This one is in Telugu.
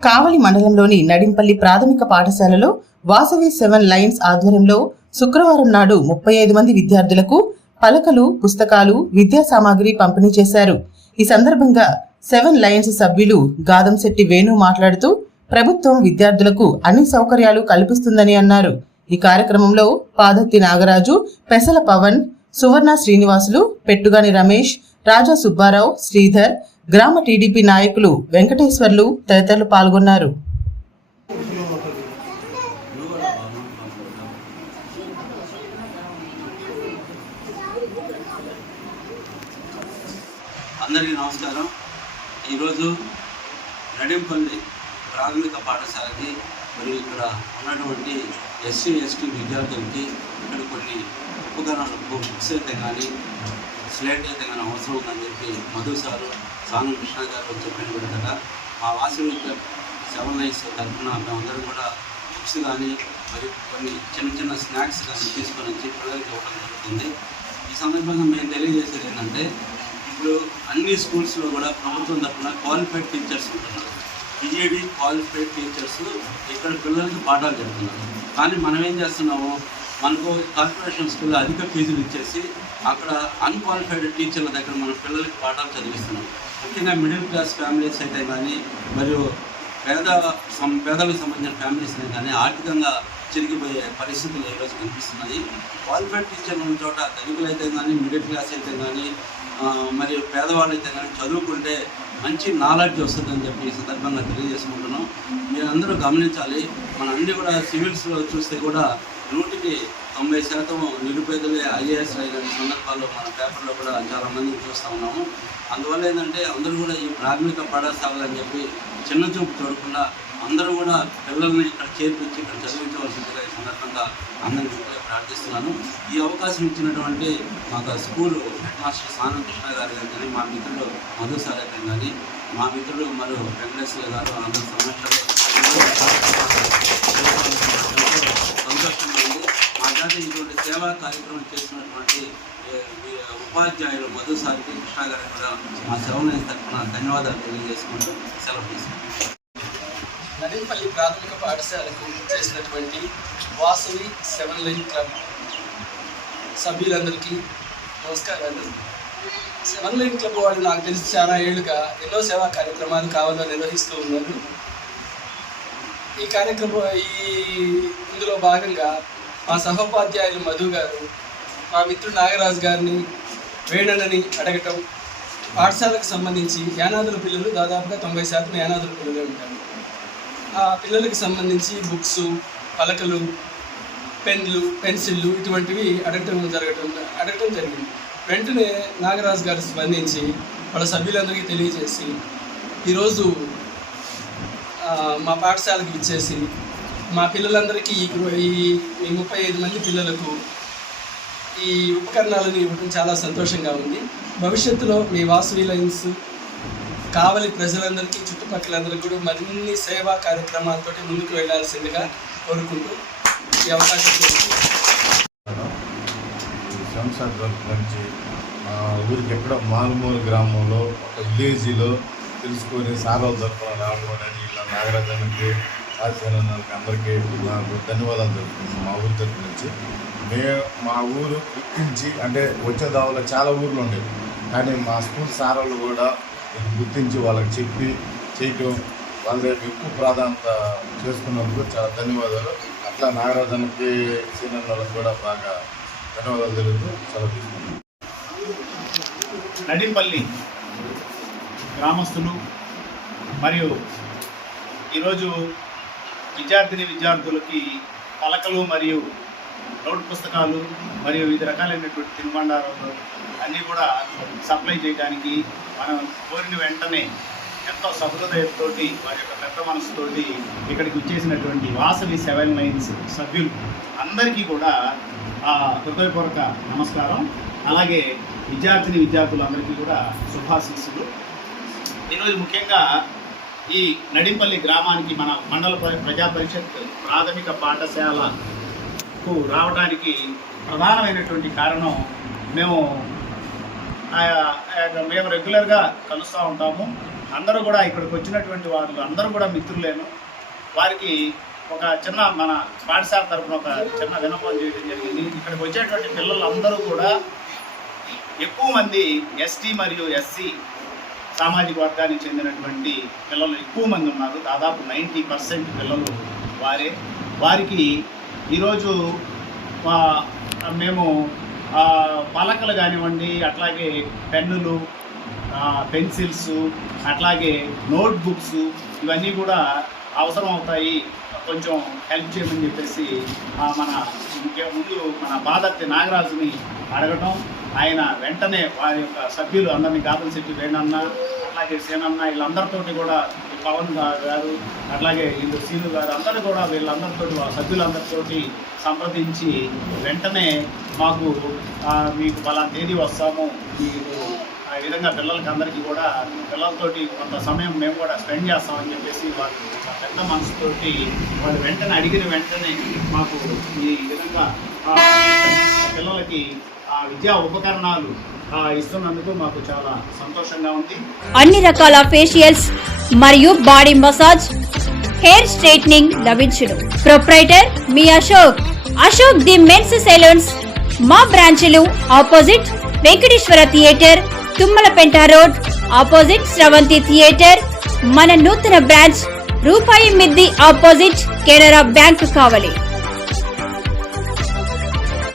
కావలి మండలంలోని నడింపల్లి ప్రాథమిక పాఠశాలలో వాసవి సెవెన్ లైన్స్ ఆధ్వర్యంలో శుక్రవారం నాడు ముప్పై ఐదు మంది విద్యార్థులకు పలకలు పుస్తకాలు విద్యా సామాగ్రి పంపిణీ చేశారు. ఈ సందర్భంగా సెవెన్ లైన్స్ సభ్యులు గాదంశెట్టి వేణు మాట్లాడుతూ ప్రభుత్వం విద్యార్థులకు అన్ని సౌకర్యాలు కల్పిస్తుందని అన్నారు. ఈ కార్యక్రమంలో పాదత్తి నాగరాజు పెసల పవన్ సువర్ణ శ్రీనివాసులు పెట్టుగాని రమేష్ రాజా సుబ్బారావు శ్రీధర్ గ్రామ టీడీపీ నాయకులు వెంకటేశ్వర్లు తదితరులు పాల్గొన్నారు. అందరికీ నమస్కారం. ఈరోజు నడింపల్లి ప్రాథమిక పాఠశాలకి మరియు ఇక్కడ ఉన్నటువంటి ఎస్సీ ఎస్టీ విద్యార్థులకి ఇక్కడ కొన్ని ఉపకరణాలు బుక్స్ అయితే కానీ స్లేట్ అయితే అవసరం ఉందని చెప్పి మధు సారు సాను కృష్ణ గారు చెప్పిన కదా. మా వాసవి సెవెన్ లైన్స్ తరఫున మేమందరం కూడా బుక్స్ కానీ మరియు కొన్ని చిన్న చిన్న స్నాక్స్ కానీ తీసుకొని వచ్చి పిల్లలకి ఇవ్వడం జరుగుతుంది. ఈ సందర్భంగా మేము తెలియజేసేది ఏంటంటే ఇప్పుడు అన్ని స్కూల్స్లో కూడా ప్రభుత్వం తరఫున క్వాలిఫైడ్ టీచర్స్ ఉంటున్నారు. పిజేడి క్వాలిఫైడ్ టీచర్స్ ఇక్కడ పిల్లలకి పాఠాలు చెప్తున్నారు. కానీ మనం ఏం చేస్తున్నాము? మనకు కార్పొరేషన్ స్కూల్లో అధిక ఫీజులు ఇచ్చేసి అక్కడ అన్క్వాలిఫైడ్ టీచర్ల దగ్గర మన పిల్లలకి పాఠాలు చదివిస్తున్నాం. ముఖ్యంగా మిడిల్ క్లాస్ ఫ్యామిలీస్ అయితే కానీ మరియు పేద సం పేదలకు సంబంధించిన ఫ్యామిలీస్ కానీ ఆర్థికంగా చిరిగిపోయే పరిస్థితులు ఈరోజు కనిపిస్తున్నాయి. క్వాలిఫైడ్ టీచర్లు ఉన్న చోట ధనికులు అయితే కానీ మిడిల్ క్లాస్ అయితే కానీ మరియు పేదవాళ్ళు అయితే కానీ చదువుకుంటే మంచి నాలెడ్జ్ వస్తుందని చెప్పి ఈ సందర్భంగా తెలియజేసుకుంటున్నాం. మీరందరూ గమనించాలి. మన అన్ని కూడా సివిల్స్లో చూస్తే కూడా నూటికి తొంభై శాతం నిరుపేదలే ఐఏఎస్ అయిన సందర్భాల్లో మన పేపర్లో కూడా చాలామంది చూస్తూ ఉన్నాము. అందువల్ల ఏంటంటే అందరూ కూడా ఈ ప్రాథమిక పాఠశాలలు అని చెప్పి చిన్న చూపు చూడకుండా అందరూ కూడా పిల్లల్ని ఇక్కడ చేర్పించి ఇక్కడ చదివించవలసిందిగా ఈ సందర్భంగా అందరికీ కూడా ప్రార్థిస్తున్నాను. ఈ అవకాశం ఇచ్చినటువంటి మాకు school head master Sanam Krishna గారు కానీ మా మిత్రుడు మధు సార్ కానీ మా మిత్రుడు మరో వెంకటేశ్వర గారు అందరూ సంతోషంగా ఉంది మా చేత ఇటువంటి సేవా కార్యక్రమం చేసినటువంటి ఉపాధ్యాయులు మధు సార్కి కృష్ణ గారికి కూడా మా సేవల తరఫున ధన్యవాదాలు తెలియజేసుకుంటూ సెలవు తీసుకుంటాం నడింపల్లి ప్రాథమిక పాఠశాలకు చేసినటువంటి వాసవి సెవెన్ లైన్ క్లబ్ సభ్యులందరికీ నమస్కారాలు. సెవెన్ లైన్ క్లబ్ వాళ్ళు నాకు తెలిసి చాలా ఏళ్ళుగా ఎన్నో సేవా కార్యక్రమాలు కావాలో నిర్వహిస్తూ ఉన్నారు. ఈ కార్యక్రమం ఈ ఇందులో భాగంగా మా సహోపాధ్యాయులు మధు గారు మా మిత్రుడు నాగరాజు గారిని వేణనని అడగటం పాఠశాలకు సంబంధించి యానాదుల పిల్లలు దాదాపుగా తొంభై శాతం యానాదుల పిల్లలే ఉంటారు. ఆ పిల్లలకు సంబంధించి బుక్స్ పలకలు పెన్లు పెన్సిళ్ళు ఇటువంటివి అడగటం జరగటం అడగటం జరిగింది. వెంటనే నాగరాజు గారు స్పందించి వాళ్ళ సభ్యులందరికీ తెలియజేసి ఈరోజు మా పాఠశాలకు ఇచ్చేసి మా పిల్లలందరికీ ఈ ముప్పై ఐదు మంది పిల్లలకు ఈ ఉపకరణాలను ఇవ్వడం చాలా సంతోషంగా ఉంది. భవిష్యత్తులో మీ వాసవి లైన్స్ కావలి ప్రజలందరికీ చుట్టుపక్కలందరికీ కూడా మరిన్ని సేవా కార్యక్రమాలతో ముందుకు వెళ్ళాల్సిందిగా కోరుకుంటూ ఈ అవకాశం నుంచి మా ఊరికి ఎక్కడో మారుమూల గ్రామంలో ఒక విలేజ్లో తెలుసుకొని సార్లు తరఫున రావడం అనేది ఇలా నాగరాజానికి ఆశీర్వాదానికి అందరికీ నాకు ధన్యవాదాలు తెలుపుతున్నాను మా ఊరి తరఫు నుంచి. మేము మా ఊరు గుర్తించి అంటే వచ్చే దావలో చాలా ఊర్లు ఉండేవి కానీ మా స్కూల్ సారాలు కూడా గుర్తించి వాళ్ళకి చెప్పి చేయటం వాళ్ళ ఎక్కువ ప్రాధాన్యత చేసుకున్నందుకు చాలా ధన్యవాదాలు. అట్లా నాగరాజానికి సీనియర్ వాళ్ళకి కూడా బాగా ధన్యవాదాలు తెలుపుతూ సెలవు తీసుకున్నాను నడింపల్లి. గ్రామస్తులు మరియు ఈరోజు విద్యార్థిని విద్యార్థులకి పలకలు మరియు నోట్ పుస్తకాలు మరియు వివిధ రకాలైనటువంటి తినుబండారాలు అన్నీ కూడా సప్లై చేయడానికి మనం కోరిన వెంటనే ఎంతో సహృదయంతోటి వారి యొక్క పెద్ద మనసుతోటి ఇక్కడికి వచ్చేసినటువంటి వాసవి సెవెన్ లైన్స్ సభ్యులు అందరికీ కూడా ఆ హృదయపూర్వక నమస్కారం. అలాగే విద్యార్థిని విద్యార్థులందరికీ కూడా శుభాశీస్సులు. ఈరోజు ముఖ్యంగా ఈ నడింపల్లి గ్రామానికి మన మండల ప్రజా పరిషత్ ప్రాథమిక పాఠశాలకు రావడానికి ప్రధానమైనటువంటి కారణం మేము ఆ- మేము రెగ్యులర్గా కలుస్తూ ఉంటాము. అందరూ కూడా ఇక్కడికి వచ్చినటువంటి వారు అందరూ కూడా మిత్రులేను. వారికి ఒక చిన్న మన పాఠశాల తరపున ఒక చిన్న వినపం చేయడం జరిగింది. ఇక్కడికి వచ్చేటువంటి పిల్లలందరూ కూడా ఎక్కువ మంది ఎస్టీ మరియు ఎస్సీ సామాజిక వర్గానికి చెందినటువంటి పిల్లలు ఎక్కువ మంది ఉన్నారు. దాదాపు నైంటీ పర్సెంట్ పిల్లలు వారే. వారికి ఈరోజు మేము పలకలు కానివ్వండి అట్లాగే పెన్నులు పెన్సిల్స్ అట్లాగే నోట్బుక్స్ ఇవన్నీ కూడా అవసరం అవుతాయి. కొంచెం హెల్ప్ చేయమని చెప్పేసి మన ఇంకే ముందు మన బాధర్తి నాగరాజుని అడగటం ఆయన వెంటనే వారి యొక్క సభ్యులు అందరినీ గాదం శెట్టి వేణన్న అట్లాగే సేనన్న వీళ్ళందరితోటి కూడా పవన్ గారు అట్లాగే వీళ్ళు సీను గారు అందరూ కూడా వీళ్ళందరితోటి వాళ్ళ సభ్యులందరితోటి సంప్రదించి వెంటనే మాకు మీకు పలా తేదీ వస్తాము. మీకు ఆ విధంగా పిల్లలకి అందరికీ కూడా పిల్లలతోటి కొంత సమయం మేము కూడా స్పెండ్ చేస్తామని చెప్పేసి వాళ్ళు పెద్ద మనసుతోటి వాళ్ళు వెంటనే అడిగిన వెంటనే మాకు ఈ విధంగా పిల్లలకి విద్యా ఉపకరణాలు ఇస్తున్నందుకు మాకు చాలా సంతోషంగా ఉంది. అన్ని రకాల ఫేషియల్స్ మరియు బాడీ మసాజ్ హెయిర్ స్ట్రైట్నింగ్ లభించును. Proprietor me Ashok. Ashok the men's salons. మా బ్రాంచ్లు opposite Venkateswara theatre Tummalapenta road opposite Sravanthi theatre. మన నూతన బ్రాంచ్ రూపాయి మిద్ది ఆపోజిట్ కెనరా బ్యాంక్ కావలి.